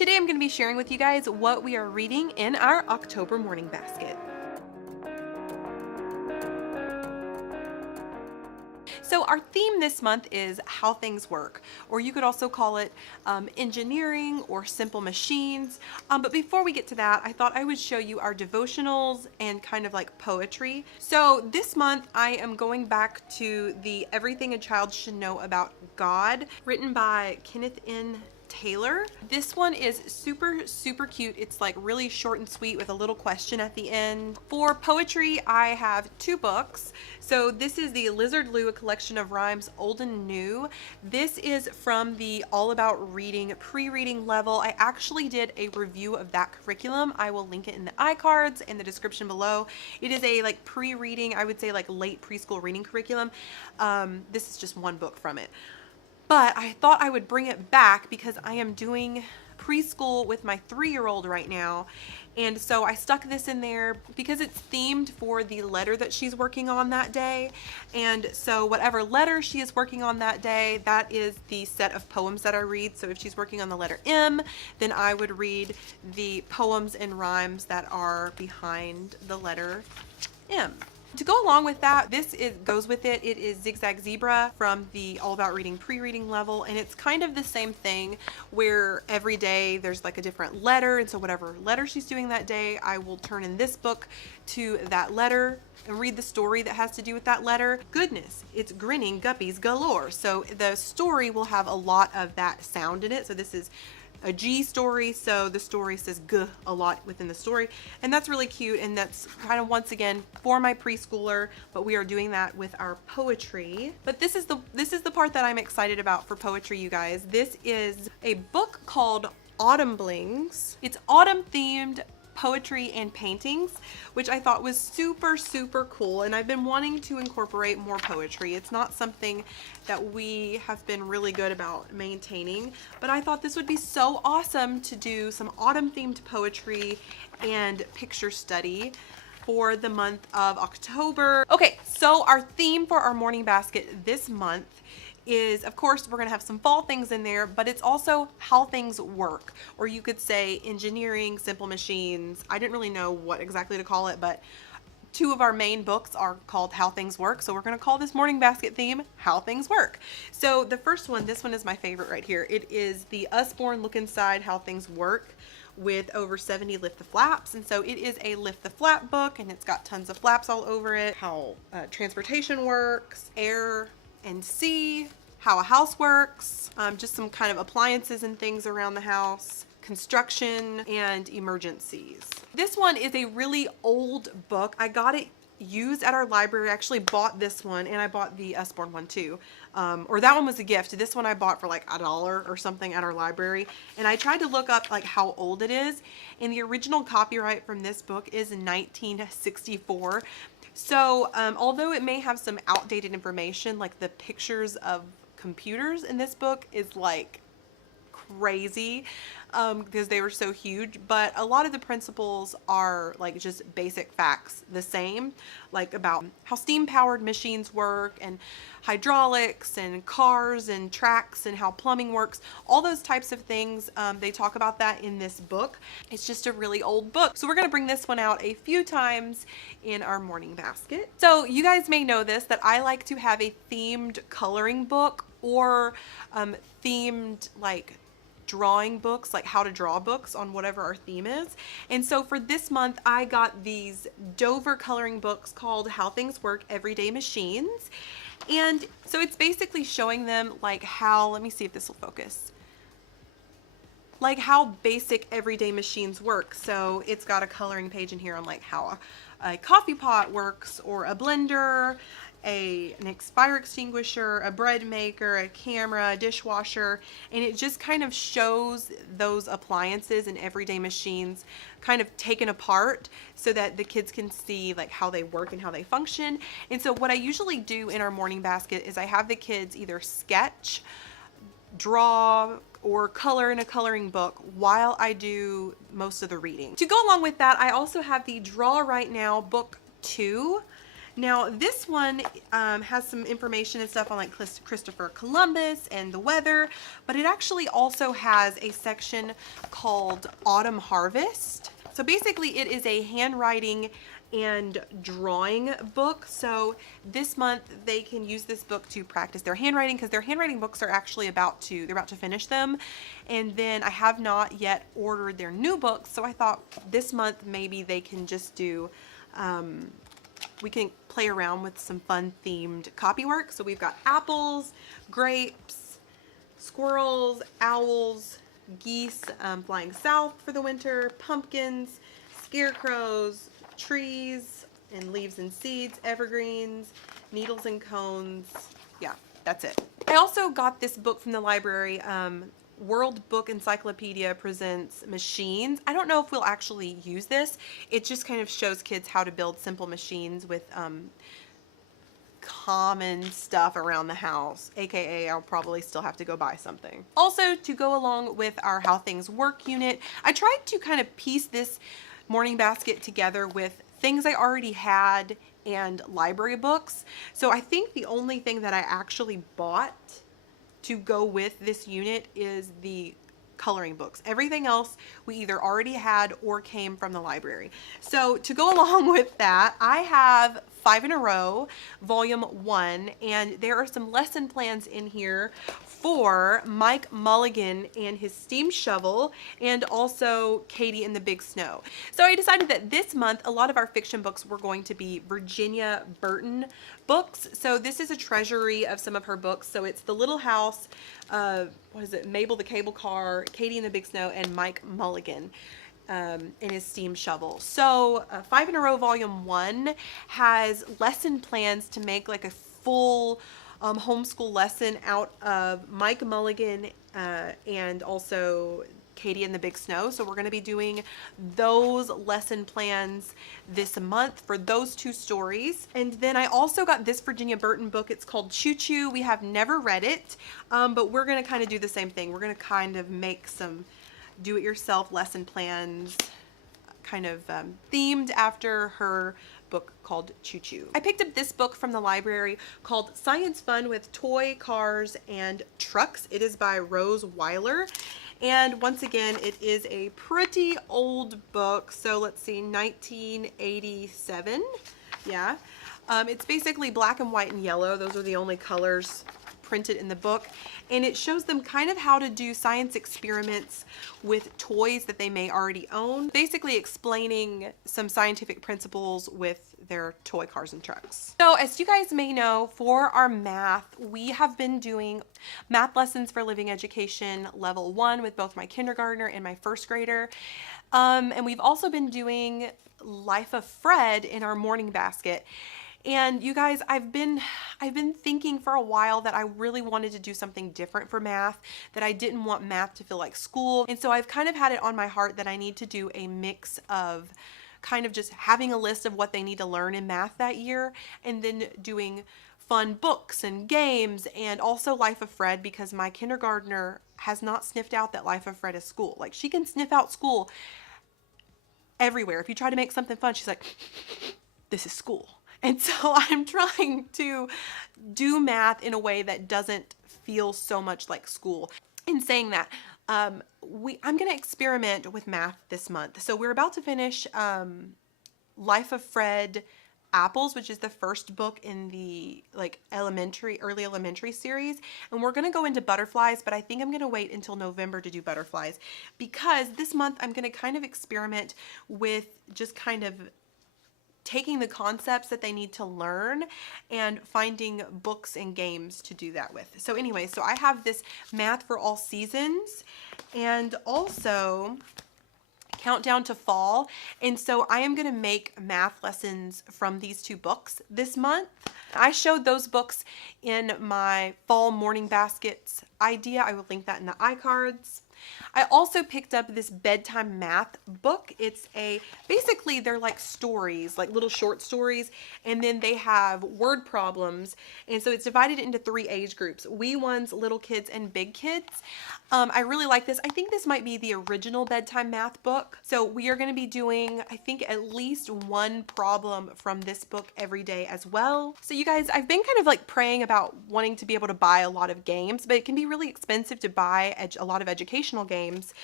Today I'm going to be sharing with you guys what we are reading in our October morning basket. So our theme this month is how things work, or you could also call it engineering or simple machines. But before we get to that, I thought I would show you our devotionals and kind of like poetry. So this month I am going back to the Everything a Child Should Know About God, written by Kenneth N. Taylor. This one is super cute. It's like really short and sweet with a little question at the end. For poetry, I have two books. So this is the Lizard Lou, a collection of rhymes old and new. This is from the All About Reading pre-reading level. I actually did a review of that curriculum. I will link it in the iCards and the description below. It is a like pre-reading, I would say like late preschool reading curriculum. This is just one book from it. But I thought I would bring it back because I am doing preschool with my 3-year-old right now. And so I stuck this in there because it's themed for the letter that she's working on that day. And so whatever letter she is working on that day, that is the set of poems that I read. So if she's working on the letter M, then I would read the poems and rhymes that are behind the letter M. To go along with that, goes with it. It is Zigzag Zebra from the All About Reading pre-reading level, and it's kind of the same thing where every day there's like a different letter, and so whatever letter she's doing that day, I will turn in this book to that letter and read the story that has to do with that letter. Goodness, it's grinning guppies galore. So the story will have a lot of that sound in it. So this is a G story, so the story says G a lot within the story, and that's really cute. And that's kind of once again for my preschooler, but we are doing that with our poetry. But this is the part that I'm excited about for poetry, you guys. This is a book called Autumn Blings. It's autumn themed poetry and paintings, which I thought was super cool, and I've been wanting to incorporate more poetry. It's not something that we have been really good about maintaining, but I thought this would be so awesome to do some autumn themed poetry and picture study for the month of October. Okay, so our theme for our morning basket this month is, of course, we're gonna have some fall things in there, but it's also how things work, or you could say engineering, simple machines. I didn't really know what exactly to call it, but two of our main books are called How Things Work, so we're gonna call this morning basket theme How Things Work. So the first one, this one is my favorite right here. It is the Usborne Look Inside How Things Work with over 70 lift the flaps. And so it is a lift the flap book, and it's got tons of flaps all over it, how transportation works, air and sea, how a house works, just some kind of appliances and things around the house, construction, and emergencies. This one is a really old book. I got it used at our library. I actually bought this one, and I bought the Usborne one too. Or that one was a gift. This one I bought for like $1 or something at our library. And I tried to look up like how old it is, and the original copyright from this book is 1964. So although it may have some outdated information, like the pictures of computers in this book is like crazy because they were so huge, but a lot of the principles are like just basic facts the same, like about how steam powered machines work and hydraulics and cars and tracks and how plumbing works, all those types of things. They talk about that in this book. It's just a really old book, so we're gonna bring this one out a few times in our morning basket. So you guys may know this, that I like to have a themed coloring book or themed like drawing books, like how to draw books on whatever our theme is. And so for this month, I got these Dover coloring books called How Things Work Everyday Machines. And so it's basically showing them like how, let me see if this will focus, like how basic everyday machines work. So it's got a coloring page in here on like how a coffee pot works, or a blender, an fire extinguisher, a bread maker, a camera, a dishwasher, and it just kind of shows those appliances and everyday machines kind of taken apart so that the kids can see like how they work and how they function. And so what I usually do in our morning basket is I have the kids either sketch, draw, or color in a coloring book while I do most of the reading. To go along with that, I also have the Draw Right Now book 2. Now, this one has some information and stuff on like Christopher Columbus and the weather, but it actually also has a section called Autumn Harvest. So basically it is a handwriting and drawing book. So this month they can use this book to practice their handwriting, because their handwriting books are actually they're about to finish them. And then I have not yet ordered their new books. So I thought this month maybe they can just do, we can play around with some fun themed copywork. So we've got apples, grapes, squirrels, owls, geese flying south for the winter, pumpkins, scarecrows, trees and leaves and seeds, evergreens, needles and cones. Yeah, that's it. I also got this book from the library. World Book Encyclopedia presents machines. I don't know if we'll actually use this. It just kind of shows kids how to build simple machines with common stuff around the house, aka I'll probably still have to go buy something. Also, to go along with our How Things Work unit, I tried to kind of piece this morning basket together with things I already had and library books. So I think the only thing that I actually bought to go with this unit is the coloring books. Everything else we either already had or came from the library. So to go along with that, I have 5 in a Row, Volume 1, and there are some lesson plans in here for Mike Mulligan and his steam shovel, and also Katie and the Big Snow. So I decided that this month a lot of our fiction books were going to be Virginia Burton books. So this is a treasury of some of her books. So it's The Little House, what is it, Mabel the Cable Car, Katie and the Big Snow, and Mike Mulligan. In his steam shovel. So 5 in a Row Volume 1 has lesson plans to make like a full homeschool lesson out of Mike Mulligan and also Katie and the Big Snow. So we're going to be doing those lesson plans this month for those 2 stories. And then I also got this Virginia Burton book. It's called Choo Choo. We have never read it, but we're going to kind of do the same thing. We're going to kind of make some do-it-yourself lesson plans, kind of themed after her book called Choo Choo. I picked up this book from the library called Science Fun with Toy, Cars, and Trucks. It is by Rose Weiler. And once again, it is a pretty old book. So let's see, 1987. Yeah. It's basically black and white and yellow. Those are the only colors printed in the book, and it shows them kind of how to do science experiments with toys that they may already own, basically explaining some scientific principles with their toy cars and trucks. So as you guys may know, for our math, we have been doing math lessons for living education level 1 with both my kindergartner and my first grader, and we've also been doing Life of Fred in our morning basket. And you guys, I've been thinking for a while that I really wanted to do something different for math, that I didn't want math to feel like school. And so I've kind of had it on my heart that I need to do a mix of kind of just having a list of what they need to learn in math that year, and then doing fun books and games, and also Life of Fred, because my kindergartner has not sniffed out that Life of Fred is school. Like, she can sniff out school everywhere. If you try to make something fun, she's like, this is school. And so I'm trying to do math in a way that doesn't feel so much like school. In saying that, I'm going to experiment with math this month. So we're about to finish Life of Fred Apples, which is the first book in the early elementary series. And we're going to go into butterflies, but I think I'm going to wait until November to do butterflies, because this month I'm going to kind of experiment with just kind of taking the concepts that they need to learn and finding books and games to do that with. So anyway, so I have this Math for All Seasons and also Countdown to Fall. And so I am going to make math lessons from these 2 books this month. I showed those books in my fall morning baskets idea. I will link that in the iCards. I also picked up this bedtime math book. Basically they're like stories, like little short stories, and then they have word problems. And so it's divided into 3 age groups: wee ones, little kids, and big kids. I really like this. I think this might be the original bedtime math book. So we are going to be doing, I think, at least 1 problem from this book every day as well. So you guys, I've been kind of like praying about wanting to be able to buy a lot of games, but it can be really expensive to buy a lot of educational games.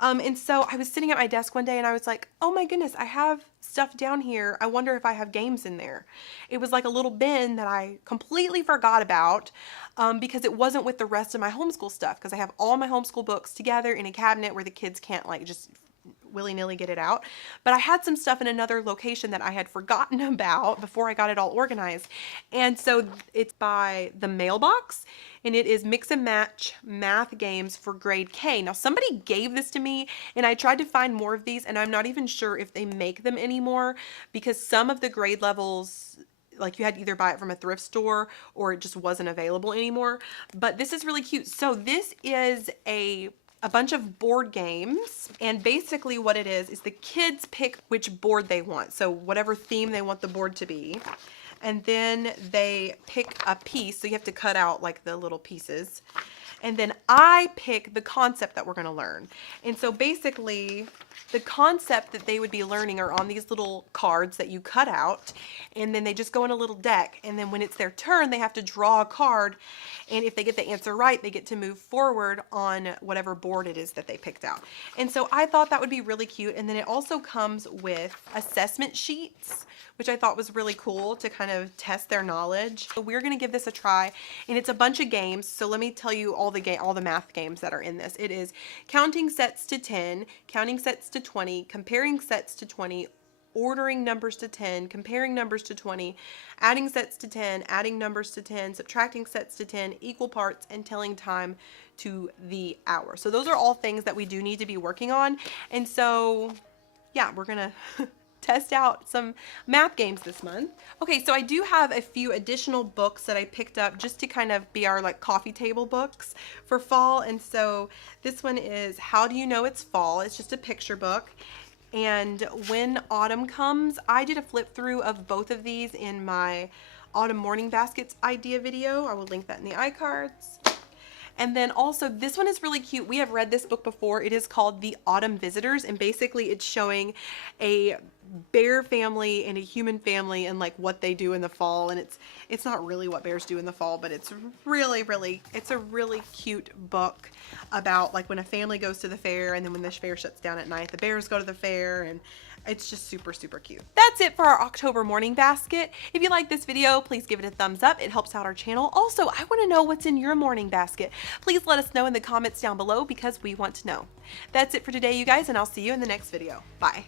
And so I was sitting at my desk one day and I was like, oh my goodness, I have stuff down here. I wonder if I have games in there. It was like a little bin that I completely forgot about because it wasn't with the rest of my homeschool stuff, because I have all my homeschool books together in a cabinet where the kids can't like just willy-nilly get it out. But I had some stuff in another location that I had forgotten about before I got it all organized. And so it's by The Mailbox, and it is Mix and Match Math Games for Grade K. Now somebody gave this to me and I tried to find more of these, and I'm not even sure if they make them anymore, because some of the grade levels, like, you had to either buy it from a thrift store or it just wasn't available anymore. But this is really cute. So this is a bunch of board games, and basically what it is the kids pick which board they want, so whatever theme they want the board to be, and then they pick a piece, so you have to cut out like the little pieces, and then I pick the concept that we're going to learn. And so basically the concept that they would be learning are on these little cards that you cut out, and then they just go in a little deck, and then when it's their turn they have to draw a card, and if they get the answer right they get to move forward on whatever board it is that they picked out. And so I thought that would be really cute. And then it also comes with assessment sheets, which I thought was really cool to kind of test their knowledge. So we're going to give this a try, and it's a bunch of games. So let me tell you all the math games that are in this. It is counting sets to 10, counting sets to 20, comparing sets to 20, ordering numbers to 10, comparing numbers to 20, adding sets to 10, adding numbers to 10, subtracting sets to 10, equal parts, and telling time to the hour. So those are all things that we do need to be working on. And so yeah, we're gonna test out some math games this month. Okay, so I do have a few additional books that I picked up just to kind of be our like coffee table books for fall. And so this one is How Do You Know It's Fall? It's just a picture book. And When Autumn Comes, I did a flip through of both of these in my autumn morning baskets idea video. I will link that in the iCards. And then also this one is really cute. We have read this book before. It is called The Autumn Visitors, and basically it's showing a bear family and a human family and like what they do in the fall. And it's not really what bears do in the fall, but it's it's a really cute book about like when a family goes to the fair, and then when the fair shuts down at night, the bears go to the fair, and it's just super cute. That's it for our October morning basket. If you like this video, please give it a thumbs up. It helps out our channel. Also, I want to know what's in your morning basket. Please let us know in the comments down below because we want to know. That's it for today, you guys, and I'll see you in the next video. Bye.